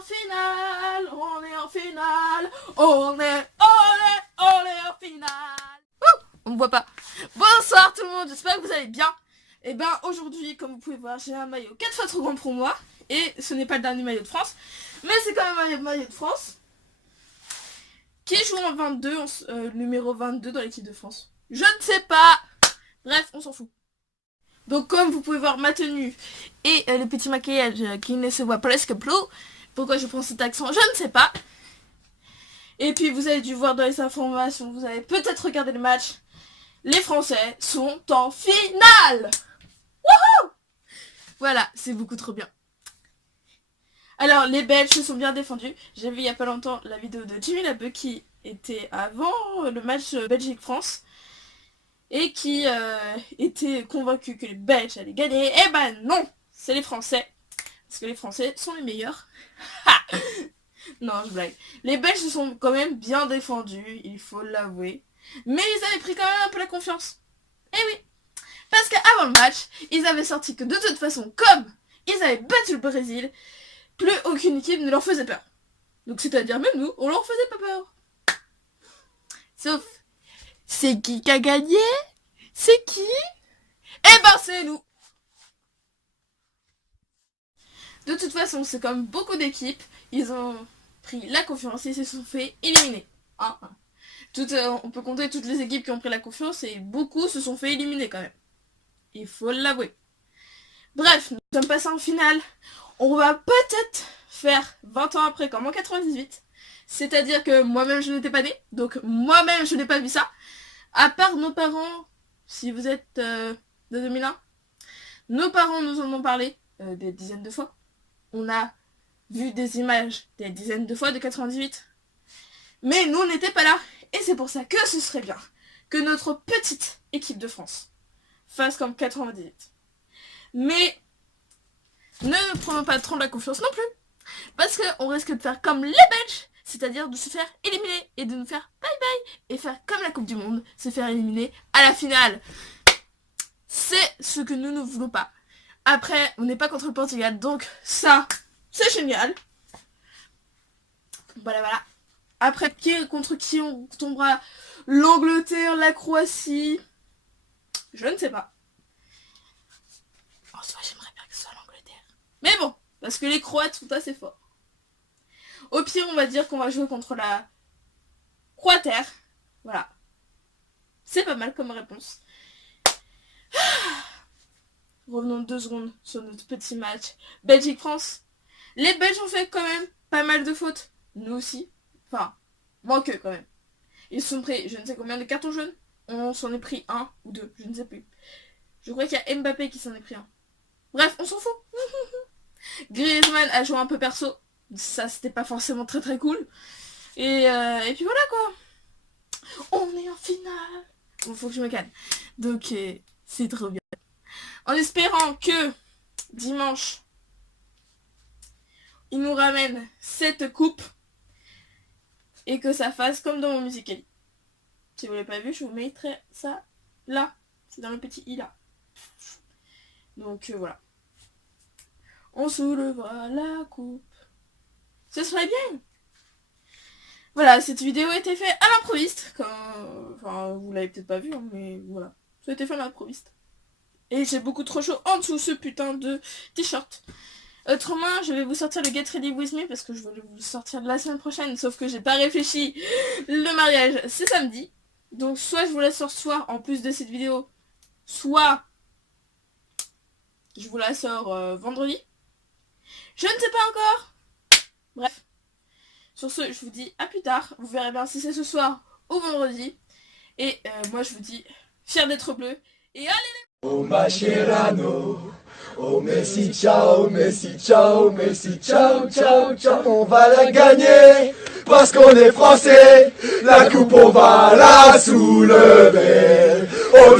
en finale, on est en finale, on est en finale. On me voit pas. Bonsoir tout le monde, j'espère que vous allez bien. Et ben aujourd'hui, comme vous pouvez voir, j'ai un maillot 4 fois trop grand pour moi. Et ce n'est pas le dernier maillot de France, mais c'est quand même un maillot de France qui joue en 22, numéro 22 dans l'équipe de France. Je ne sais pas. Bref, on s'en fout. Donc comme vous pouvez voir ma tenue et le petit maquillage qui ne se voit presque plus. Pourquoi je prends cet accent, je ne sais pas. Et puis vous avez dû voir dans les informations, vous avez peut-être regardé le match. Les Français sont en finale. Wouhou! Voilà, c'est beaucoup trop bien. Alors les Belges se sont bien défendus. J'ai vu il y a pas longtemps la vidéo de Jimmy Labeu qui était avant le match Belgique-France. Et qui était convaincu que les Belges allaient gagner. Eh ben non, c'est les Français. Parce que les Français sont les meilleurs. Non, je blague. Les Belges se sont quand même bien défendus, il faut l'avouer. Mais ils avaient pris quand même un peu la confiance. Eh oui. Parce qu'avant le match, ils avaient sorti que de toute façon, comme ils avaient battu le Brésil, plus aucune équipe ne leur faisait peur. Donc c'est-à-dire même nous, on leur faisait pas peur. Sauf... C'est qui a gagné? C'est qui? Eh ben c'est nous. De toute façon, c'est comme beaucoup d'équipes, ils ont pris la confiance et se sont fait éliminer. On peut compter toutes les équipes qui ont pris la confiance et beaucoup se sont fait éliminer quand même. Il faut l'avouer. Bref, nous sommes passés en finale. On va peut-être faire 20 ans après comme en 98. C'est-à-dire que moi-même je n'étais pas née, donc moi-même je n'ai pas vu ça. À part nos parents, si vous êtes de 2001, nos parents nous en ont parlé des dizaines de fois. On a vu des images des dizaines de fois de 98. Mais nous on n'était pas là. Et c'est pour ça que ce serait bien que notre petite équipe de France fasse comme 98. Mais ne prenons pas trop de la confiance non plus. Parce qu'on risque de faire comme les Belges. C'est-à-dire de se faire éliminer et de nous faire bye bye. Et faire comme la Coupe du Monde, se faire éliminer à la finale. C'est ce que nous ne voulons pas. Après, on n'est pas contre le Portugal, donc ça, c'est génial. Voilà. Après, contre qui on tombera? L'Angleterre, la Croatie? Je ne sais pas. En soi, j'aimerais bien que ce soit l'Angleterre. Mais bon, parce que les Croates sont assez forts. Au pire, on va dire qu'on va jouer contre la Croatie. Voilà. C'est pas mal comme réponse. Revenons 2 secondes sur notre petit match Belgique-France. Les Belges ont fait quand même pas mal de fautes. Nous aussi. Enfin, moins qu'eux quand même. Ils se sont pris je ne sais combien de cartons jaunes. On s'en est pris 1 ou 2, je ne sais plus. Je crois qu'il y a Mbappé qui s'en est pris 1. Bref, on s'en fout. Griezmann a joué un peu perso. Ça c'était pas forcément très cool. Et puis voilà quoi. On est en finale. Bon, faut que je me calme. Donc c'est trop bien. En espérant que dimanche ils nous ramènent cette coupe. Et que ça fasse comme dans mon Musical.ly. Si vous l'avez pas vu, je vous mettrai ça là. C'est dans le petit i là. Donc voilà. On soulevera la coupe. Ce serait bien. Voilà, cette vidéo a été faite à l'improviste. Enfin, vous l'avez peut-être pas vu, hein, mais voilà. Ça a été fait à l'improviste. Et j'ai beaucoup trop chaud en dessous ce putain de t-shirt. Autrement, je vais vous sortir le Get Ready With Me parce que je voulais vous le sortir la semaine prochaine. Sauf que j'ai pas réfléchi. Le mariage, c'est samedi. Donc soit je vous la sors ce soir en plus de cette vidéo. Soit je vous la sors vendredi. Je ne sais pas encore. Bref. Sur ce, je vous dis à plus tard. Vous verrez bien si c'est ce soir ou vendredi. Et moi je vous dis fier d'être bleu. Et allez les... Oh Mascherano, oh Messi ciao, Messi ciao, Messi ciao, ciao, ciao. On va la gagner parce qu'on est français. La coupe on va la soulever. Oh